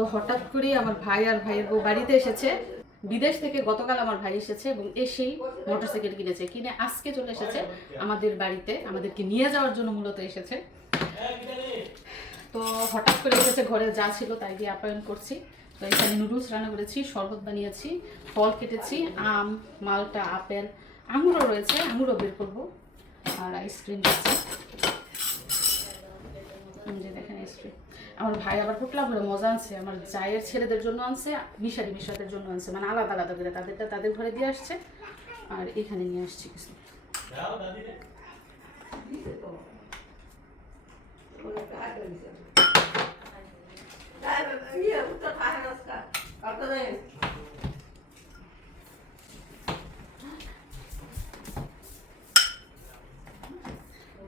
তো হঠাৎ করে আমার ভাই আর ভাইয়ের বউ বাড়িতে এসেছে। বিদেশ থেকে গতকাল আমার ভাই এসেছে এবং এসেই মোটরসাইকেল কিনেছে, কিনে আজকে চলে এসেছে আমাদের বাড়িতে, আমাদেরকে নিয়ে যাওয়ার জন্য মূলত এসেছে। তো হঠাৎ করে এসেছে, ঘরে যা ছিল তাই দিয়ে আপ্যায়ন করছি। তো এখানে নুডলস রান্না করেছি, শরবত বানিয়েছি, ফল কেটেছি, আম, মালটা, আপেল, আঙুরও রয়েছে, আঙুরও বের করবো, আর আইসক্রিম আছে। যে দেখেন আইসক্রিম। আমার ভাই আবার পোটলা করে মজা আনছে, আমার জায়ের ছেলেদের জন্য আনছে, মিশারি মিশাদের জন্য আনছে, মানে আলাদা আলাদা করে তাদেরটা তাদের ঘরে দিয়ে আসছে, আর এখানে নিয়ে আসছি কিছু।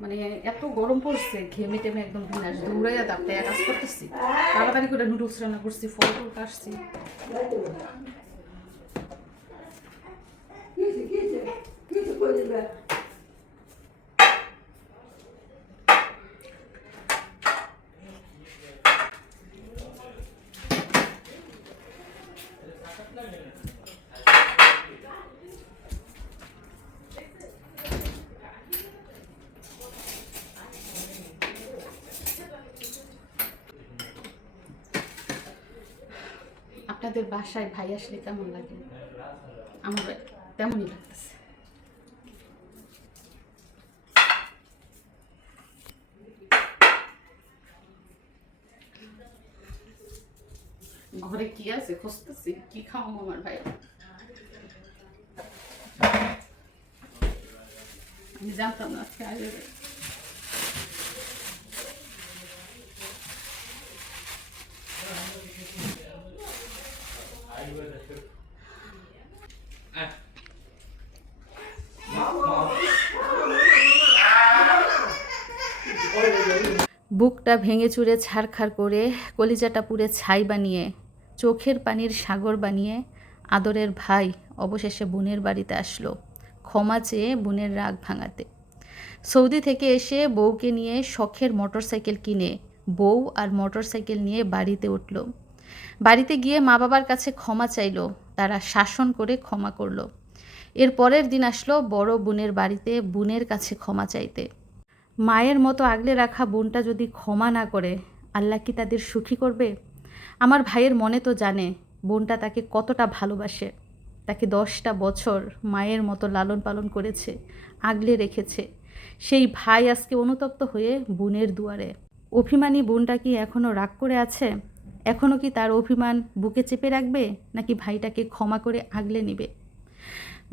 মানে এত গরম পড়ছে, ঘেমে টেমে একদম বিনাশ, দৌড়াইয়া তাপতে কাজ করতেছি, তাড়াতাড়ি করে নুডলস রান্না করছি, ফল টল কাটছি। আপনাদের বাসায় ভাই আসলে কেমন লাগে? আমার তেমনই লাগতেছে। ঘরে কি আছে খুঁজতেছি, কি খাওয়াবো আমার ভাই। আমি জানতাম না আজকে আসবে। বুকটা ভেঙে চুরে ছাড়খাড় করে, কলিজাটা পুড়ে ছাই বানিয়ে, চোখের পানির সাগর বানিয়ে আদরের ভাই অবশেষে বোনের বাড়িতে আসলো ক্ষমা চেয়ে বোনের রাগ ভাঙাতে। সৌদি থেকে এসে বউকে নিয়ে শখের মোটরসাইকেল কিনে বউ আর মোটরসাইকেল নিয়ে বাড়িতে উঠল। বাড়িতে গিয়ে মা বাবার কাছে ক্ষমা চাইল, তারা শাসন করে ক্ষমা করলো। এর পরের দিন আসলো বড় বোনের বাড়িতে বোনের কাছে ক্ষমা চাইতে। মায়ের মতো আগলে রাখা বোনটা যদি ক্ষমা না করে, আল্লাহ কি তাদের সুখী করবে? আমার ভাইয়ের মনে তো জানে বোনটা তাকে কতটা ভালোবাসে, তাকে 10টা বছর মায়ের মতো লালন পালন করেছে, আগলে রেখেছে। সেই ভাই আজকে অনুতপ্ত হয়ে বোনের দুয়ারে। অভিমানী বোনটা কি এখনও রাগ করে আছে? এখনও কি তার অভিমান বুকে চেপে রাখবে, নাকি ভাইটাকে ক্ষমা করে আগলে নেবে?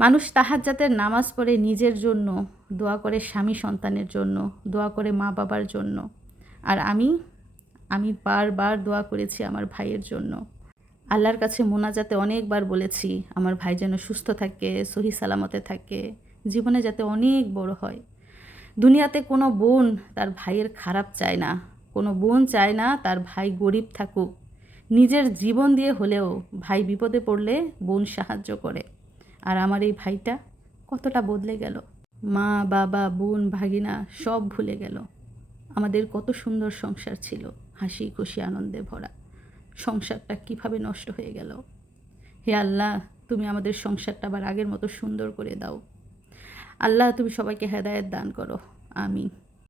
মানুষ তাহাজ্জুদের নামাজ পড়ে নিজের জন্য, দোয়া করে স্বামী সন্তানের জন্য, দোয়া করে মা বাবার জন্য। আর আমি বারবার দোয়া করেছি আমার ভাইয়ের জন্য। আল্লাহর কাছে মোনাজাতে অনেকবার বলেছি আমার ভাই যেন সুস্থ থাকে, সহি সালামতে থাকে, জীবনে যাতে অনেক বড় হয়। দুনিয়াতে কোনো বোন তার ভাইয়ের খারাপ চায় না, কোনো বোন চায় না তার ভাই গরিব থাকুক। নিজের জীবন দিয়ে হলেও ভাই বিপদে পড়লে বোন সাহায্য করে। আর আমার এই ভাইটা কতটা বদলে গেল, মা বাবা বোন ভাগিনা সব ভুলে গেল। আমাদের কত সুন্দর সংসার ছিল, হাসি খুশি আনন্দে ভরা। সংসারটা কিভাবে নষ্ট হয়ে গেল। হে আল্লাহ, তুমি আমাদের সংসারটা আবার আগের মতো সুন্দর করে দাও। আল্লাহ, তুমি সবাইকে হেদায়েত দান করো। আমিন।